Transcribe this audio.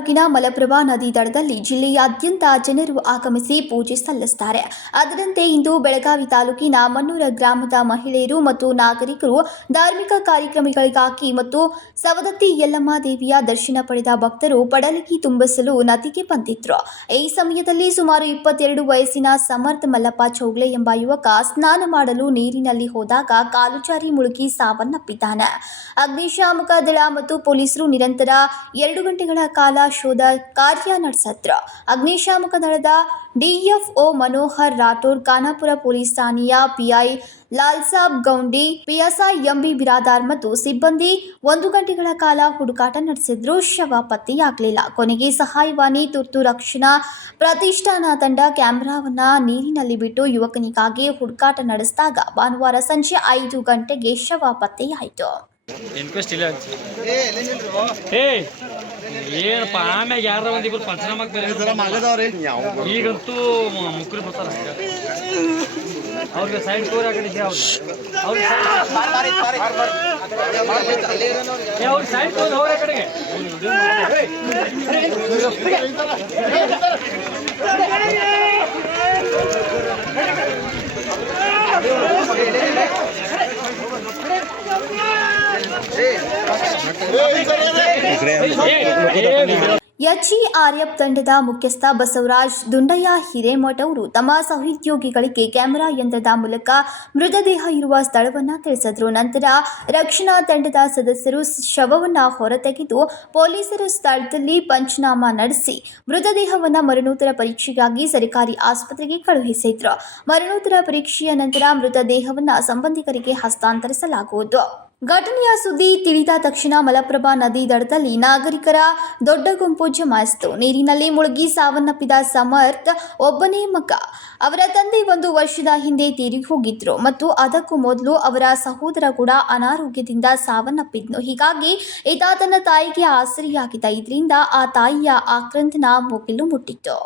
ತಾಲೂಕಿನ ಮಲಪ್ರಭಾ ನದಿ ದಡದಲ್ಲಿ ಜಿಲ್ಲೆಯಾದ್ಯಂತ ಜನರು ಆಗಮಿಸಿ ಪೂಜೆ ಸಲ್ಲಿಸುತ್ತಾರೆ. ಅದರಂತೆ ಇಂದು ಬೆಳಗಾವಿ ತಾಲೂಕಿನ ಮನ್ನೂರ ಗ್ರಾಮದ ಮಹಿಳೆಯರು ಮತ್ತು ನಾಗರಿಕರು ಧಾರ್ಮಿಕ ಕಾರ್ಯಕ್ರಮಗಳಿಗಾಗಿ ಮತ್ತು ಸವದತ್ತಿ ಯಲ್ಲಮ್ಮ ದೇವಿಯ ದರ್ಶನ ಪಡೆದ ಭಕ್ತರು ಪಡಲಗಿ ತುಂಬಿಸಲು ನದಿಗೆ ಬಂದಿದ್ರು. ಈ ಸಮಯದಲ್ಲಿ ಸುಮಾರು 22 ವಯಸ್ಸಿನ ಸಮರ್ಥ ಮಲ್ಲಪ್ಪ ಚೌಗ್ಲೆ ಎಂಬ ಯುವಕ ಸ್ನಾನ ಮಾಡಲು ನೀರಿನಲ್ಲಿ ಹೋದಾಗ ಕಾಲು ಜಾರಿ ಮುಳುಗಿ ಸಾವನ್ನಪ್ಪಿದ್ದಾನೆ. ಅಗ್ನಿಶಾಮಕ ದಳ ಮತ್ತು ಪೊಲೀಸರು ನಿರಂತರ 2 ಗಂಟೆಗಳ ಕಾಲ ಶೋಧ ಕಾರ್ಯ ನಡೆಸಿದ್ರು. ಅಗ್ನಿಶಾಮಕ ದಳದ ಡಿಎಫ್ಒ ಮನೋಹರ್ ರಾಠೋಡ್, ಖಾನಾಪುರ ಪೊಲೀಸ್ ಠಾಣೆಯ PI ಲಾಲ್ಸಾಬ್ Goundi, PSI MB Biradar ಮತ್ತು ಸಿಬ್ಬಂದಿ 1 ಗಂಟೆಗಳ ಕಾಲ ಹುಡುಕಾಟ ನಡೆಸಿದ್ರು. ಶವ ಪತ್ತೆಯಾಗಲಿಲ್ಲ. ಕೊನೆಗೆ ಸಹಾಯವಾಣಿ ತುರ್ತು ರಕ್ಷಣಾ ಪ್ರತಿಷ್ಠಾನ ತಂಡ ಕ್ಯಾಮೆರಾವನ್ನ ನೀರಿನಲ್ಲಿ ಬಿಟ್ಟು ಯುವಕನಿಗಾಗಿ ಹುಡುಕಾಟ ನಡೆಸಿದಾಗ ಭಾನುವಾರ ಸಂಜೆ 5 ಗಂಟೆಗೆ ಶವ ಪತ್ತೆಯಾಯಿತು. ಇನ್ಕ್ವೆಸ್ಟ್ ಇಲ್ಲ ಏನಪ್ಪ ಆಮ್ಯಾಗ ಯಾರ ಒಂದಿಬ್ರು ಪಂಚನಾಮಕ್ಕೆ ಈಗಂತೂ ಮುಕ್ರಿ ಬರ್ತಾರ ಅವ್ರಿಗೆ ಸೈಡ್ ಟೂರ್ ಆಗಿದ್ದೆ ಅವ್ರಿಗೆ ಸೈಡ್ ಟೂರ್ ಅವ್ರ ಕಡೆಗೆ ಎಚ್ಇಆರ್ಎಫ್ ತಂಡದ ಮುಖ್ಯಸ್ಥ ಬಸವರಾಜ್ ದುಂಡಯ್ಯ ಹಿರೇಮಠ ಅವರು ತಮ್ಮ ಸಹೋದ್ಯೋಗಿಗಳಿಗೆ ಕ್ಯಾಮೆರಾ ಯಂತ್ರದ ಮೂಲಕ ಮೃತದೇಹ ಇರುವ ಸ್ಥಳವನ್ನು ತಿಳಿಸಿದರು. ನಂತರ ರಕ್ಷಣಾ ತಂಡದ ಸದಸ್ಯರು ಶವವನ್ನು ಹೊರತೆಗೆದು ಪೊಲೀಸರು ಸ್ಥಳದಲ್ಲಿ ಪಂಚನಾಮ ನಡೆಸಿ ಮೃತದೇಹವನ್ನು ಮರಣೋತ್ತರ ಪರೀಕ್ಷೆಗಾಗಿ ಸರ್ಕಾರಿ ಆಸ್ಪತ್ರೆಗೆ ಕಳುಹಿಸಿದ್ರು. ಮರಣೋತ್ತರ ಪರೀಕ್ಷೆಯ ನಂತರ ಮೃತದೇಹವನ್ನು ಸಂಬಂಧಿಕರಿಗೆ ಹಸ್ತಾಂತರಿಸಲಾಗುವುದು. ಘಟನೆಯ ಸುದ್ದಿ ತಿಳಿದ ತಕ್ಷಣ ಮಲಪ್ರಭಾ ನದಿ ದಡದಲ್ಲಿ ನಾಗರಿಕರ ದೊಡ್ಡ ಗುಂಪು ಜಮಾಯಿಸಿತು. ನೀರಿನಲ್ಲಿ ಮುಳುಗಿ ಸಾವನ್ನಪ್ಪಿದ ಸಮರ್ಥ್ ಒಬ್ಬನೇ ಮಗ. ಅವರ ತಂದೆ 1 ವರ್ಷದ ಹಿಂದೆ ತೀರಿ ಹೋಗಿದ್ರು ಮತ್ತು ಅದಕ್ಕೂ ಮೊದಲು ಅವರ ಸಹೋದರ ಕೂಡ ಅನಾರೋಗ್ಯದಿಂದ ಸಾವನ್ನಪ್ಪಿದ್ನು. ಹೀಗಾಗಿ ಈತ ತನ್ನ ತಾಯಿಗೆ ಆಸರೆಯಾಗಿದ್ದ. ಇದರಿಂದ ಆ ತಾಯಿಯ ಆಕ್ರಂದನ ಮುಗಿಲು ಮುಟ್ಟಿತ್ತು.